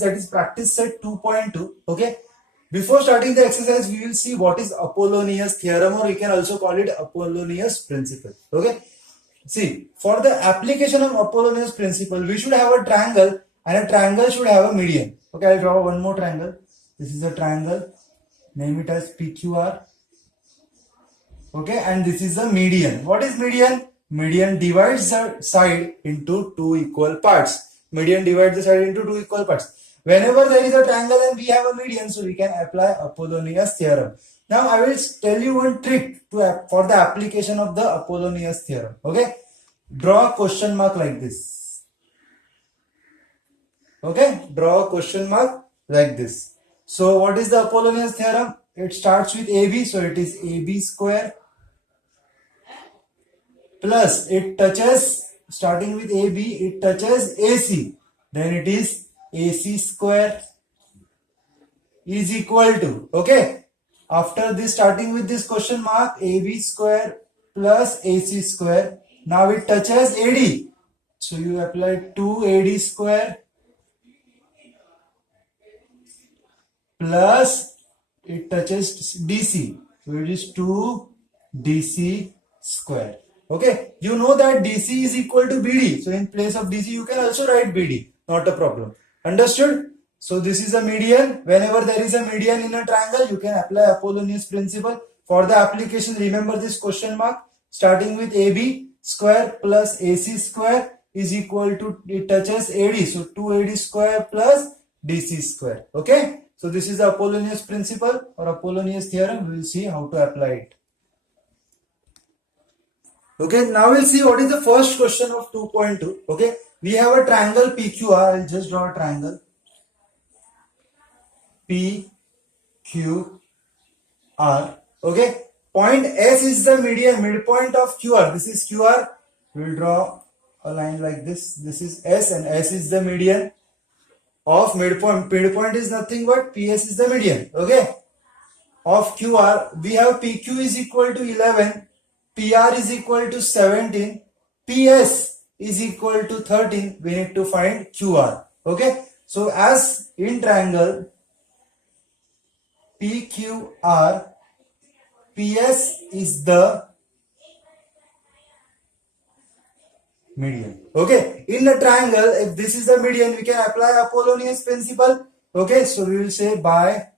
that is practice set 2.2. Okay. Before starting the exercise, we will see what is Apollonius theorem, or we can also call it Apollonius principle. Okay. See, for the application of Apollonius principle, we should have a triangle, and a triangle should have a median. Okay, I'll draw one more triangle. This is a triangle. Name it as PQR. Okay, and this is the median. What is median? Median divides the side into two equal parts. Median divides the side into two equal parts. Whenever there is a triangle and we have a median, so we can apply Apollonius theorem. Now I will tell you one trick for the application of the Apollonius theorem. Okay, draw a question mark like this. Okay, draw a question mark like this. So what is the Apollonius theorem? It starts with AB, so it is AB square plus it touches, starting with AB, it touches AC, then it is AC square is equal to, okay, after this, starting with this question mark, AB square plus AC square, now it touches AD, so you apply 2AD square plus it touches DC, so it is 2DC square. Okay, you know that DC is equal to BD, so in place of DC you can also write BD, not a problem. Understood? So this is a median. Whenever there is a median in a triangle, you can apply Apollonius principle. For the application, remember this question mark, starting with AB square plus AC square is equal to, it touches AD, so 2AD square plus DC square. Okay, so this is the Apollonius principle or Apollonius theorem. We will see how to apply it. Okay, now we'll see what is the first question of 2.2. Okay, we have a triangle PQR. I'll just draw a triangle PQR. Okay, point S is the median, midpoint of QR. This is QR. We'll draw a line like this. This is S, and S is the median of midpoint. Midpoint is nothing but PS is the median. Okay, of QR. We have PQ is equal to 11. PR is equal to 17, PS is equal to 13, we need to find QR. Okay, so as in triangle PQR, PS is the median. Okay, in the triangle, if this is the median, we can apply Apollonius principle. Okay, so we will say by,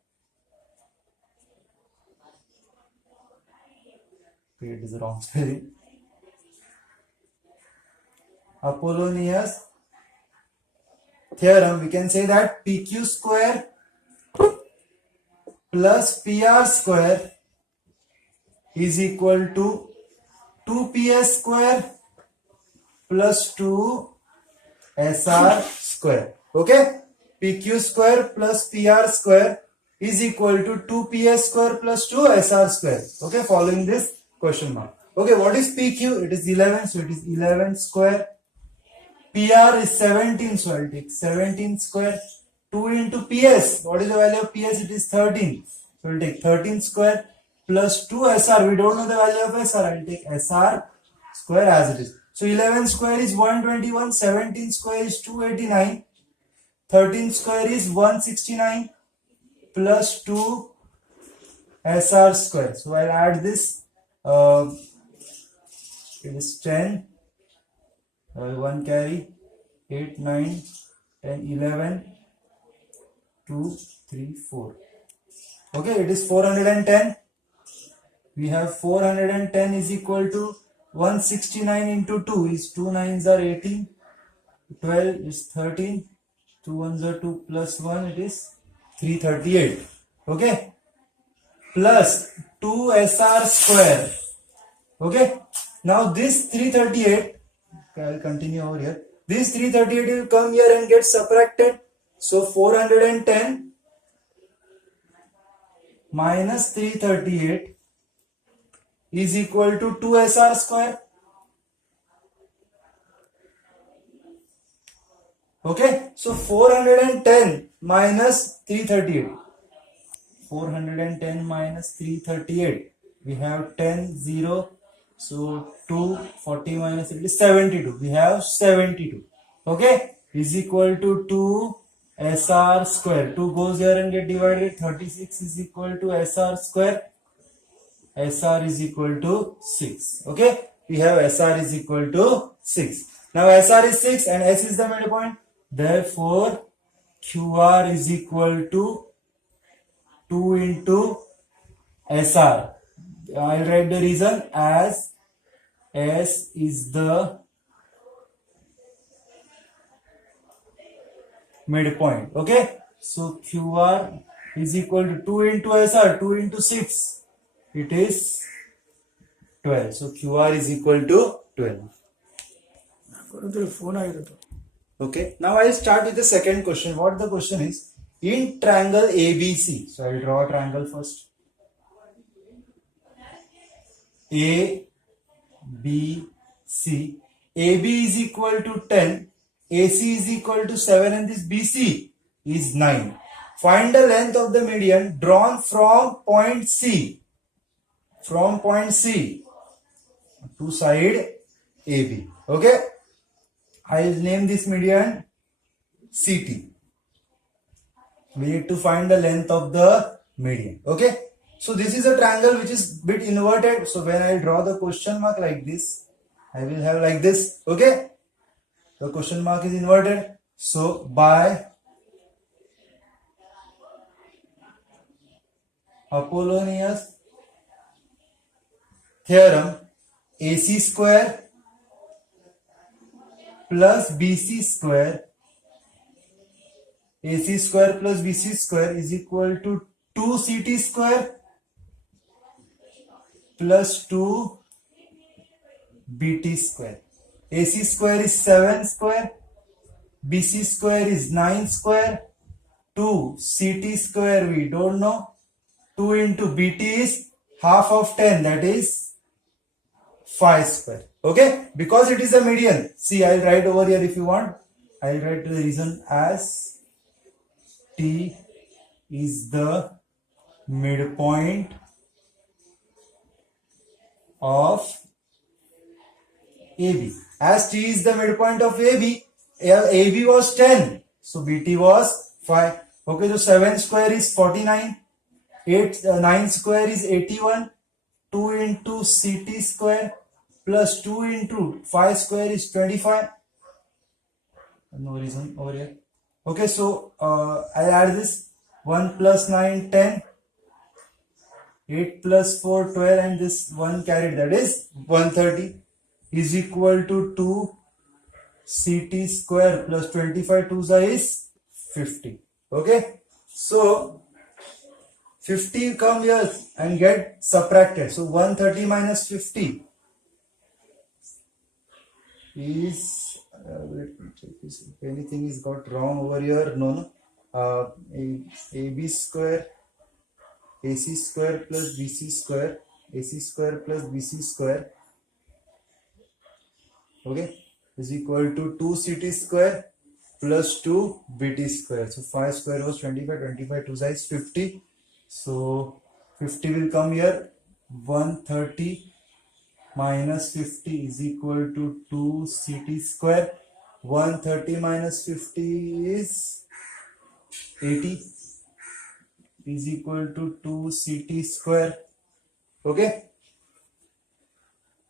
it is wrong spelling, Apollonius theorem, we can say that PQ square plus PR square is equal to 2PS square plus 2SR square. Okay, PQ square plus PR square is equal to 2PS square plus 2SR square. Okay, following this question mark. Okay, what is PQ? It is 11, so it is 11 square. PR is 17, so I'll take 17 square. 2 into PS, what is the value of PS? It is 13, so we'll take 13 square plus 2 SR, we don't know the value of SR, I'll take SR square as it is. So 11 square is 121, 17 square is 289, 13 square is 169 plus 2 SR square. So I'll add this. It is 10, 1 carry, 8, 9, 10, 11, 2, 3, 4. Okay, it is 410. We have 410 is equal to 169 into 2 is 2 9s are 18, 12 is 13, 2 1s are 2 plus 1, it is 338. Okay, plus 2 SR square. Okay, now this 338, I'll continue over here. This 338 will come here and get subtracted. So 410 minus 338 is equal to 2 SR square. Okay, so 410 minus 338. 410 minus 338. We have 10, 0. So 2, 40 minus it is 72. We have 72. Okay, is equal to 2 SR square. 2 goes here and get divided. 36 is equal to SR square. SR is equal to 6. Okay. We have SR is equal to 6. Now SR is 6 and S is the midpoint. Therefore, QR is equal to 2 into SR. I'll write the reason as S is the midpoint. Okay. So QR is equal to 2 into SR. 2 into 6. It is 12. So QR is equal to 12. Okay. Now I'll start with the second question. What the question is? In triangle ABC. So I'll draw a triangle first. A, B, C. AB is equal to 10. AC is equal to 7 and this BC is 9. Find the length of the median drawn from point C. From point C to side AB. Okay. I'll name this median CT. We need to find the length of the median. Okay. So this is a triangle which is bit inverted. So when I draw the question mark like this, I will have like this. Okay. The question mark is inverted. So by Apollonius theorem, AC square plus BC square, AC square plus BC square is equal to 2 CT square plus 2 BT square. AC square is 7 square, BC square is 9 square, 2 CT square we don't know, 2 into BT is half of 10, that is 5 square. Okay, because it is a median. See, I'll write over here if you want. I'll write the reason as T is the midpoint of AB. As T is the midpoint of AB, AB was 10. So BT was 5. Okay, so 7 square is 49. 9 square is 81. 2 into CT square plus 2 into 5 square is 25. No reason over here. Okay, so I'll add this. 1 plus 9, 10. 8 plus 4, 12 and this 1 carried, that is 130 is equal to 2 CT square plus 25 2 is 50. Okay, so 50 come here and get subtracted. So 130 minus 50 is, let me check this. If anything is got wrong over here, no. AB square, AC square plus BC square, AC square plus BC square, okay, is equal to 2 CT square plus 2 BT square. So 5 square was 25, 25 2 is 50. So 50 will come here. 130 minus 50 is equal to 2 CT square. 130 minus 50 is 80 is equal to 2 CT square. Okay.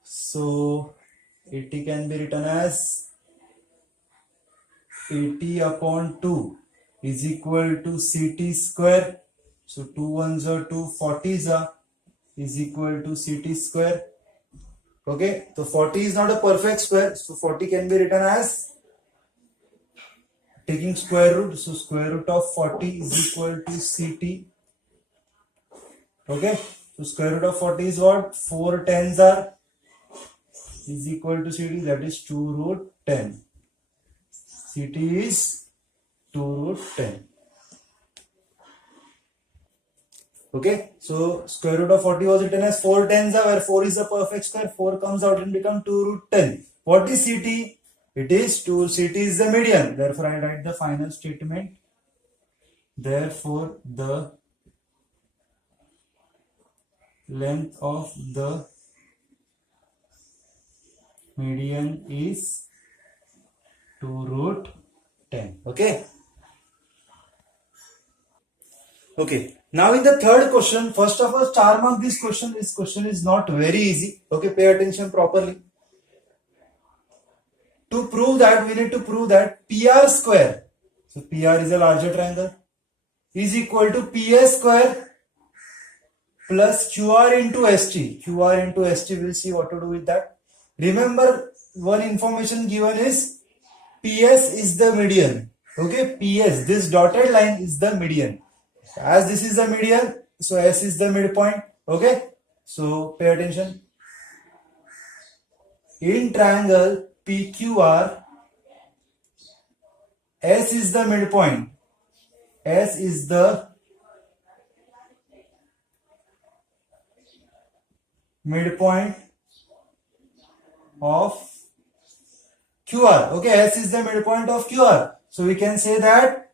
So 80 can be written as 80 upon 2 is equal to CT square. So 2 1s are 2, 40s are is equal to CT square. Okay. So 40 is not a perfect square. So 40 can be written as taking square root. So square root of 40 is equal to CT. Okay. So square root of 40 is what? 4 10s are is equal to CT, that is 2 root 10. CT is 2 root 10. Okay, so square root of 40 was written as 4 10s are, where 4 is a perfect square, 4 comes out and become 2 root 10. What is CT? It is 2, CT is the median. Therefore, I write the final statement. Therefore, the length of the median is 2 root 10. Okay. Okay. Now in the third question, first of all, star mark this question. This question is not very easy. Okay, pay attention properly. To prove that, we need to prove that PR square. So PR is a larger triangle is equal to PS square plus QR into ST. QR into ST, we'll see what to do with that. Remember, one information given is PS is the median. Okay, PS, this dotted line is the median. As this is the median, so S is the midpoint. Okay, so pay attention. In triangle PQR, S is the midpoint. S is the midpoint of QR. Okay, S is the midpoint of QR. So we can say that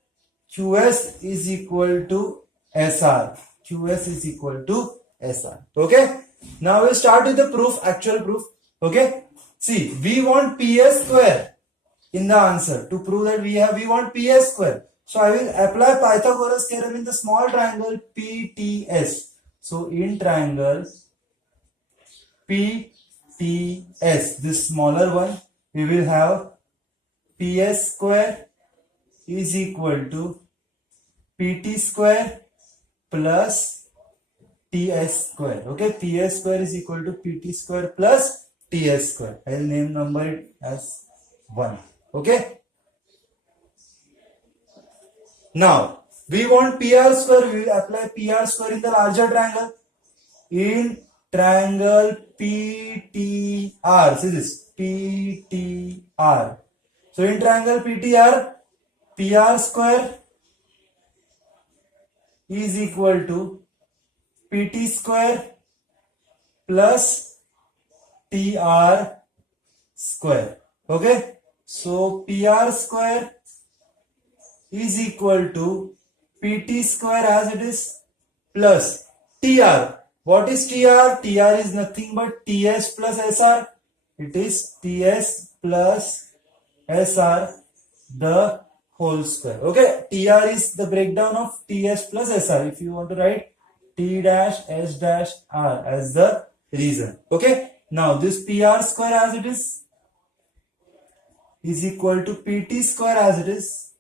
QS is equal to SR. QS is equal to SR. Okay. Now we'll start with the proof, actual proof. Okay. See, we want PS square in the answer. To prove that we want PS square. So I will apply Pythagoras theorem in the small triangle PTS. So in triangle PTS, this smaller one, we will have PS square is equal to PT square plus TS square. Okay, PS square is equal to PT square plus TS square. I will name number it as 1. Okay. Now, we want PR square. We will apply PR square in the larger triangle. In triangle PTR. See this, PTR. So in triangle PTR, PR square is equal to PT square plus TR square. Okay. So PR square is equal to PT square as it is plus TR. What is TR? TR is nothing but TS plus SR. It is TS plus SR the whole square. Okay, TR is the breakdown of TS plus SR. If you want to write T dash S dash R as the reason. Okay, now this PR square as it is equal to PT square as it is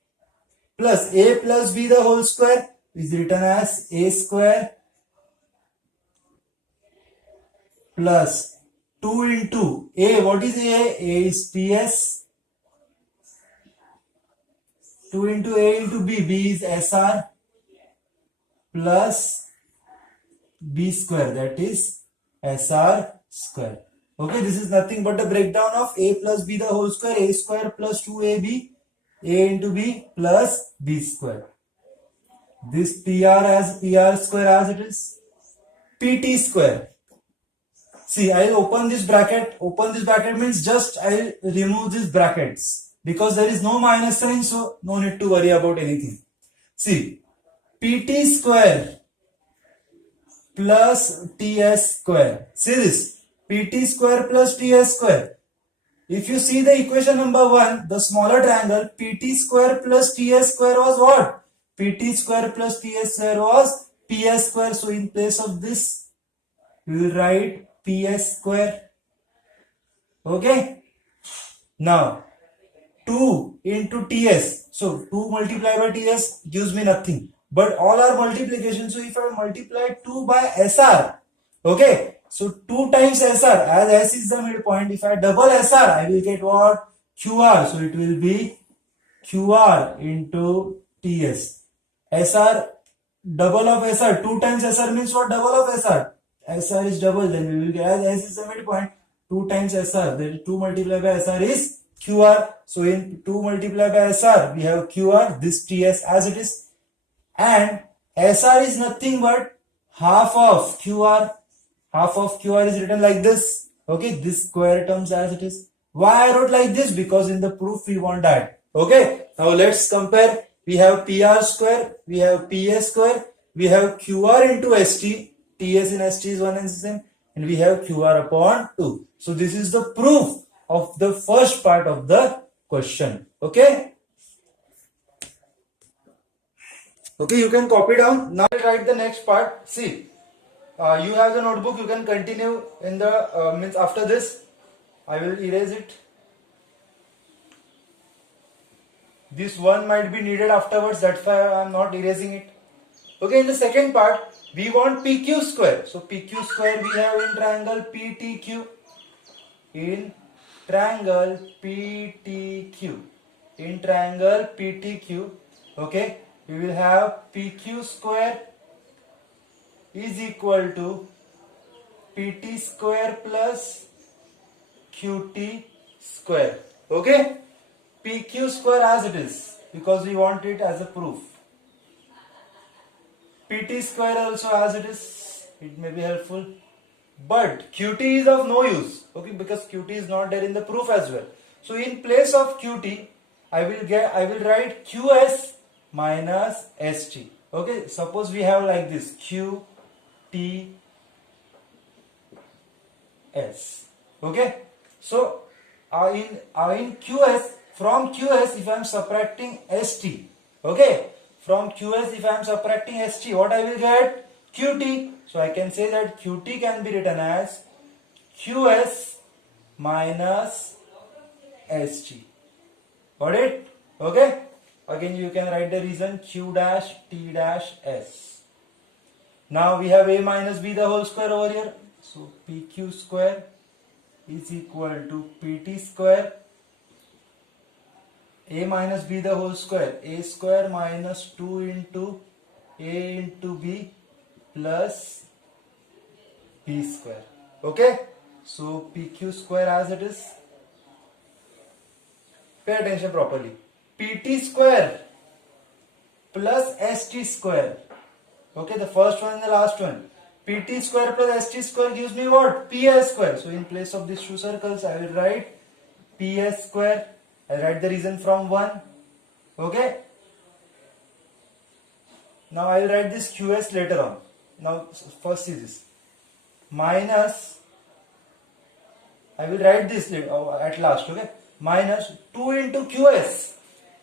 plus A plus B the whole square is written as A square plus 2 into A. What is A? A is TS. 2 into A into B. B is SR plus B square, that is SR square. Okay, this is nothing but the breakdown of A plus B the whole square. A square plus 2AB. A into B plus B square. This PR as PR square as it is. PT square. See, I'll open this bracket. Open this bracket means just I'll remove these brackets because there is no minus sign, so no need to worry about anything. See, PT square plus TS square. See this, PT square plus TS square. If you see the equation number 1, the smaller triangle, PT square plus TS square was what? PT square plus TS square was PS square. So in place of this, we will write PS square. Okay. Now, 2 into TS. So 2 multiplied by TS gives me nothing. But all are multiplication. So if I multiply 2 by SR, okay. So 2 times SR, as S is the midpoint, if I double SR, I will get what? QR. So it will be QR into TS. SR, double of SR, 2 times SR means what? Double of SR. SR is double, then we will get, as S is the midpoint, 2 times SR, then 2 multiplied by SR is QR. So in 2 multiplied by SR, we have QR, this TS as it is. And SR is nothing but half of QR. Half of QR is written like this. Okay, this square terms as it is. Why I wrote like this? Because in the proof we want that. Okay, now let's compare. We have PR square, we have PS square, we have QR into ST. TS in ST is 1 and same. And we have QR upon 2. So this is the proof of the first part of the question. Okay. Okay, you can copy down. Now I'll write the next part. See, you have the notebook. You can continue in the means after this. I will erase it. This one might be needed afterwards. That's why I am not erasing it. Okay, in the second part, we want PQ square. So PQ square we have in triangle PTQ. In triangle PTQ. In triangle PTQ. Okay, we will have PQ square is equal to PT square plus QT square. Okay, PQ square as it is because we want it as a proof. PT square also as it is, it may be helpful, but QT is of no use. Okay, because QT is not there in the proof as well. So in place of QT, I will write QS minus ST. Okay, suppose we have like this QT S. Okay, so in QS, from QS if I am subtracting ST, okay, from QS if I am subtracting ST, what I will get? QT. So I can say that QT can be written as QS minus ST. Got it? Okay, again you can write the reason Q dash T dash S. Now we have A minus B the whole square over here. So PQ square is equal to PT square, A minus B the whole square, A square minus 2 into A into B plus B square. Okay, so PQ square as it is. Pay attention properly. PT square plus ST square. Okay, the first one and the last one. PT square plus ST square gives me what? PS square. So in place of these two circles, I will write PS square. I write the reason from 1. Okay. Now I will write this QS later on. Now first is this. Minus, I will write this at last. Okay. Minus 2 into QS.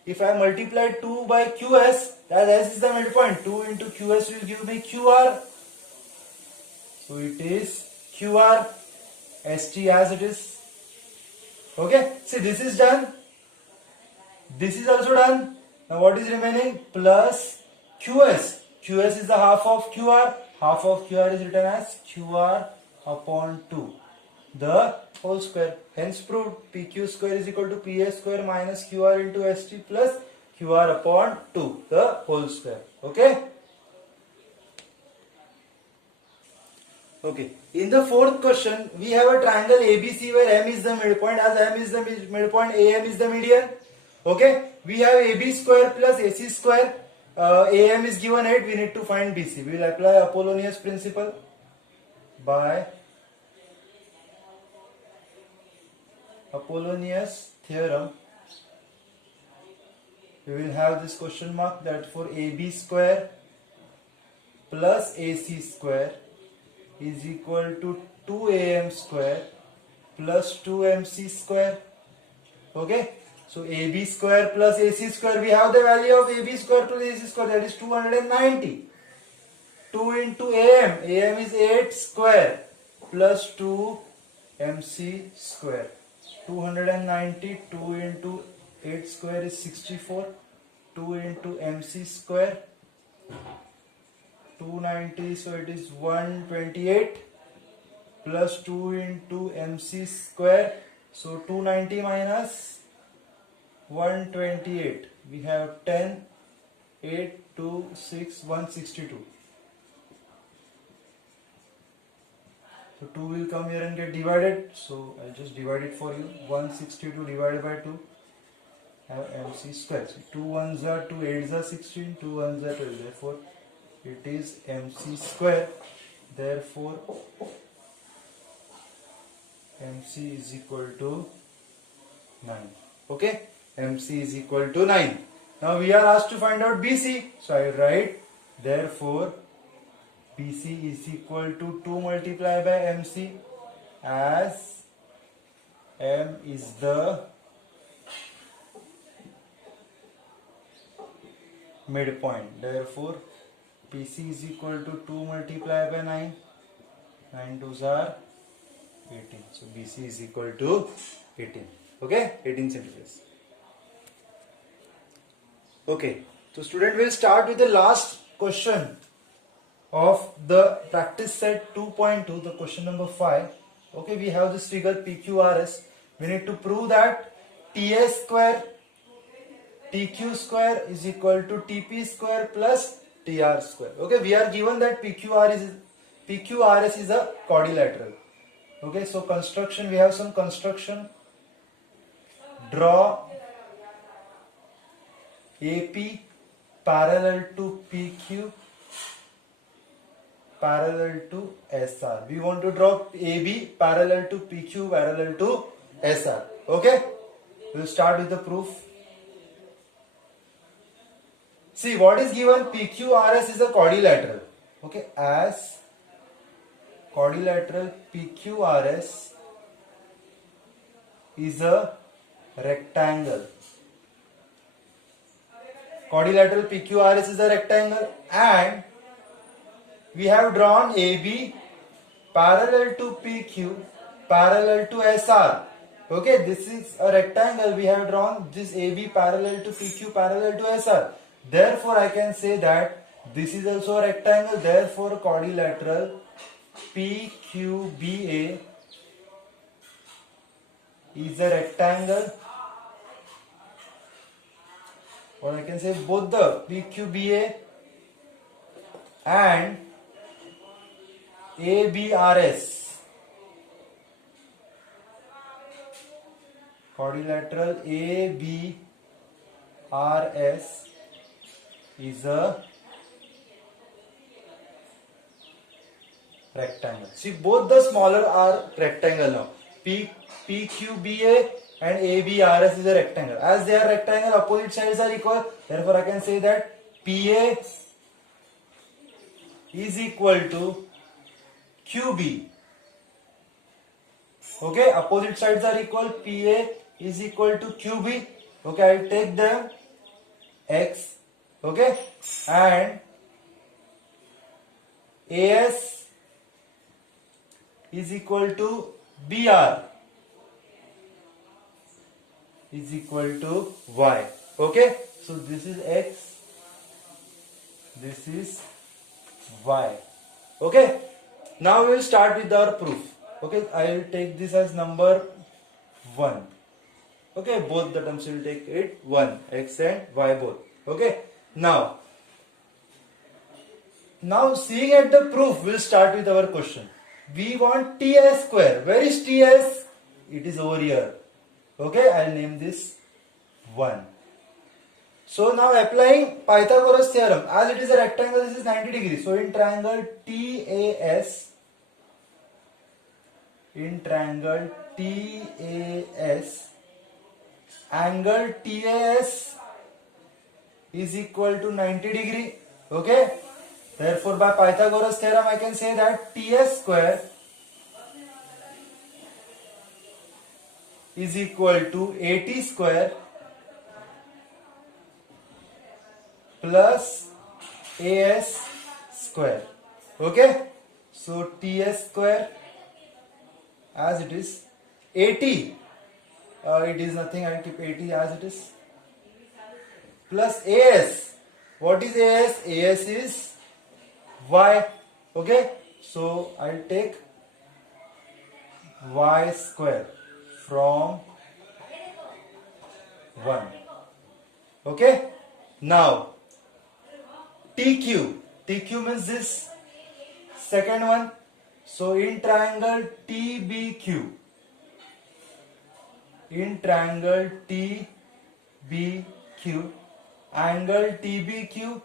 If I multiply 2 by QS, that S is the midpoint. 2 into QS will give me QR. So it is QR, ST as it is. Okay, see this is done. This is also done. Now what is remaining? Plus QS. QS is the half of QR. Half of QR is written as QR upon 2. The whole square. Hence proved PQ square is equal to PS square minus QR into ST plus QR upon 2. The whole square. Okay. Okay. In the fourth question, we have a triangle ABC where M is the midpoint. As M is the midpoint, AM is the median. Okay. We have AB square plus AC square. AM is given 8. We need to find BC. We will apply Apollonius principle by Apollonius theorem. We will have this question mark that for AB square plus AC square is equal to 2AM square plus 2MC square. Okay. So AB square plus AC square, we have the value of AB square plus AC square, that is 290. 2 into AM, AM is 8 square plus 2MC square. 290, 2 into 8 square is 64. 2 into MC square, 290, so it is 128 plus 2 into MC square. So 290 minus 128, we have 10, 8, 2, 6, 162. So 2 will come here and get divided. So I'll just divide it for you. 162 divided by 2. Have MC square. So 2 1s are 2 8s are 16. 2 1s are 12. Therefore, it is MC square. Therefore, MC is equal to 9. Okay. MC is equal to 9. Now we are asked to find out BC. So I write, therefore, BC is equal to 2 multiplied by MC, as M is the midpoint. Therefore, PC is equal to 2 multiplied by 9. 9 2s are 18. So BC is equal to 18. Okay, 18 centimeters. Okay, so student will start with the last question of the practice set 2.2, the question number 5. Okay, we have this figure PQRS. We need to prove that TS square TQ square is equal to TP square plus TR square. Okay, we are given that PQRS is a quadrilateral. Okay, so construction, we have some construction. Draw AP parallel to PQ parallel to SR. We want to draw AB parallel to PQ parallel to SR. Okay, we'll start with the proof. See, what is given? PQRS is a quadrilateral. Okay, as quadrilateral PQRS is a rectangle. Quadrilateral PQRS is a rectangle, and we have drawn AB parallel to PQ parallel to SR. Okay, this is a rectangle. We have drawn this AB parallel to PQ parallel to SR. Therefore, I can say that this is also a rectangle. Therefore, quadrilateral PQBA is a rectangle. Or I can say both the PQBA and ABRS, quadrilateral ABRS is a rectangle. See, both the smaller are rectangle now. PQBA and ABRS is a rectangle. As they are rectangle, opposite sides are equal. Therefore, I can say that PA is equal to QB. Okay, opposite sides are equal. PA is equal to QB. Okay, I will take them X. Okay, and AS is equal to BR is equal to Y. Okay, so this is X, this is Y. Okay, now we will start with our proof. Okay, I will take this as number 1. Okay, both the terms will take it 1, X and Y both. Okay, now seeing at the proof, we will start with our question. We want TS square. Where is TS? It is over here. Okay, I will name this 1. So now applying Pythagoras theorem, as it is a rectangle, this is 90 degrees. So in triangle TAS, angle TAS is equal to 90 degree. Okay, therefore by Pythagoras theorem I can say that TS square is equal to AT square plus AS square. Okay, so TS square as it is, AT it is nothing, I will keep AT as it is, plus AS. What is AS? AS is Y. Okay, so I will take Y square from 1. Okay, now TQ means this second one. So in triangle TBQ, angle TBQ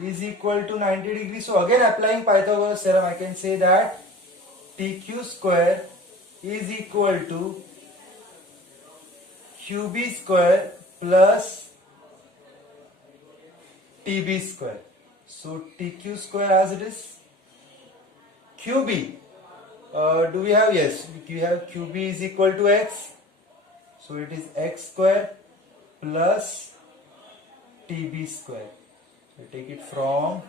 is equal to 90 degrees. So again applying Pythagoras theorem, I can say that TQ square is equal to QB square plus TB square. So TQ square as it is, QB, do we have? Yes, we have QB is equal to X. So it is X square plus TB square. I take it from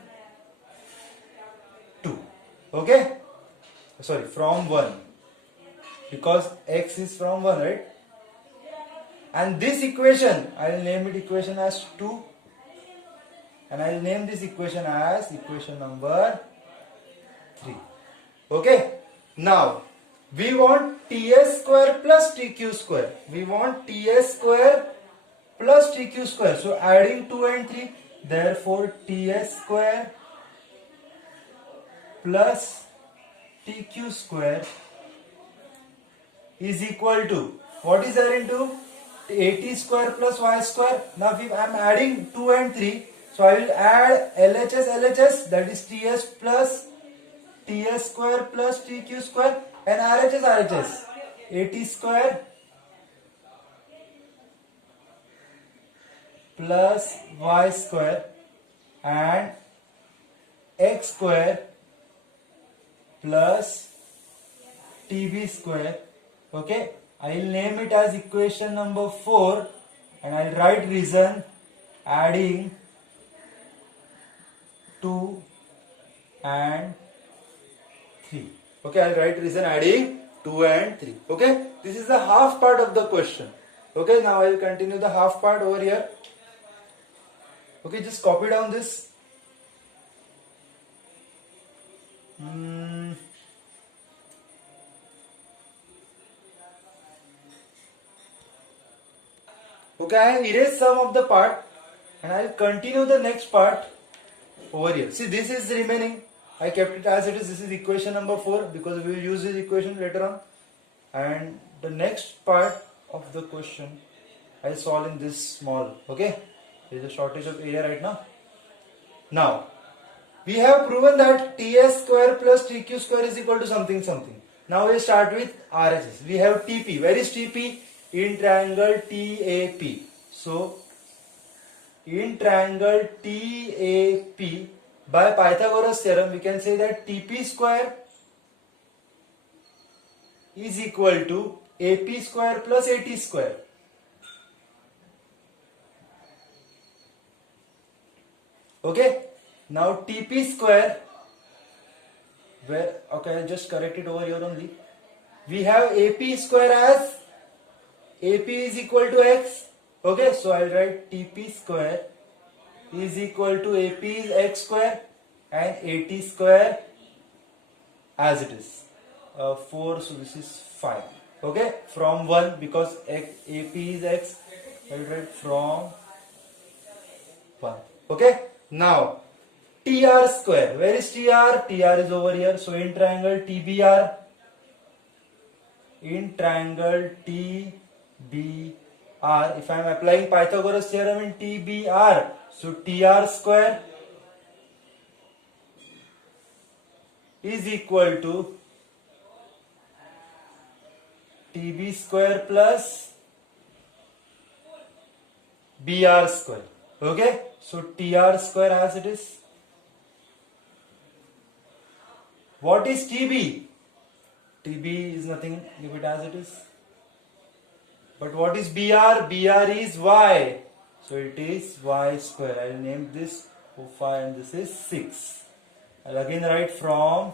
2. Okay? Sorry, from 1. Because x is from 1, right? And this equation, I will name it equation as 2. And I will name this equation as equation number 3. Okay? Now, we want TS square plus TQ square. We want TS square plus TQ square. So, adding 2 and 3. Therefore, TS square plus TQ square is equal to, what is there into? AT square plus Y square. Now, if I am adding 2 and 3, so I will add LHS, that is TS plus TS square plus TQ square, and RHS. AT square plus Y square and X square plus TB square. Okay, I will name it as equation number 4, and I will write reason adding 2 and 3. Okay, I will write reason adding 2 and 3. Okay, this is the half part of the question. Okay, now I will continue the half part over here. Okay, just copy down this. Okay, I have erased some of the part and I will continue the next part over here. See, this is remaining. I kept it as it is. This is equation number 4 because we will use this equation later on. And the next part of the question I will solve in this small. Okay, there is a shortage of area right now. Now, we have proven that TS square plus TQ square is equal to something. Now we start with RHS. We have TP. Where is TP? In triangle TAP. So, in triangle TAP, by Pythagoras theorem, we can say that TP square is equal to AP square plus AT square. Okay. Now TP square, okay, I'll just correct it over here only. We have AP square as AP is equal to X. Okay, so I'll write TP square is equal to AP is X square and AT square as it is. 4, so this is 5. Okay, from 1 because AP is X, I'll write from 1. Okay, now TR square. Where is TR? TR is over here. So in triangle TBR, if I am applying Pythagoras theorem in TBR, so TR square is equal to TB square plus BR square. Okay, so TR square as it is. What is TB? TB is nothing, leave it as it is. But what is BR? BR is Y. So it is Y square. I will name this 5 and this is 6. I will again write from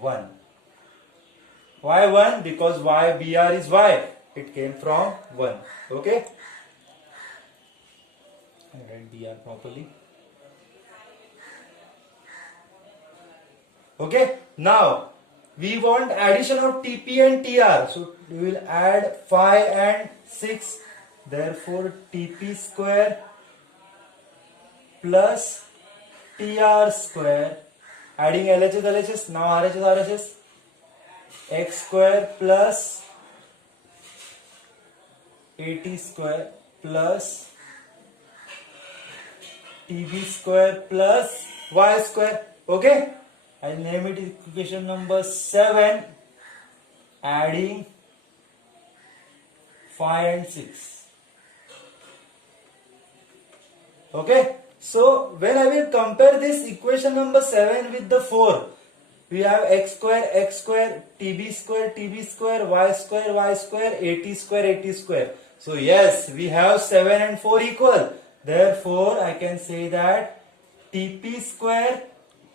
1. Why 1? Because BR is Y. It came from 1. Okay? I write BR properly. Okay, now we want addition of TP and TR. So we will add 5 and 6. Therefore, TP square plus TR square. Adding LHS. Now RHS. X square plus AT square plus TB square plus Y square. Okay. I will name it equation number 7, adding 5 and 6. Okay, so when I will compare this equation number 7 with the 4, we have x square, TB square, Y square, AT square. So yes, we have 7 and 4 equal. Therefore, I can say that Tp square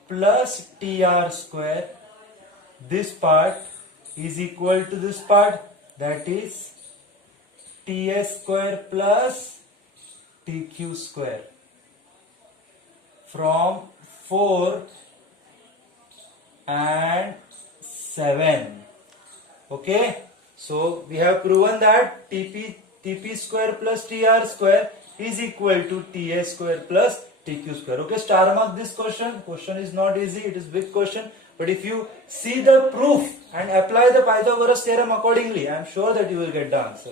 plus Tr square, this part is equal to this part, that is Ts square plus Tq square. From 4 and 7. Okay, so we have proven that Tp square plus Tr square is equal to Ts square plus Tq square. Okay, star mark this question. Question is not easy, it is big question. But if you see the proof and apply the Pythagoras theorem accordingly, I am sure that you will get the answer.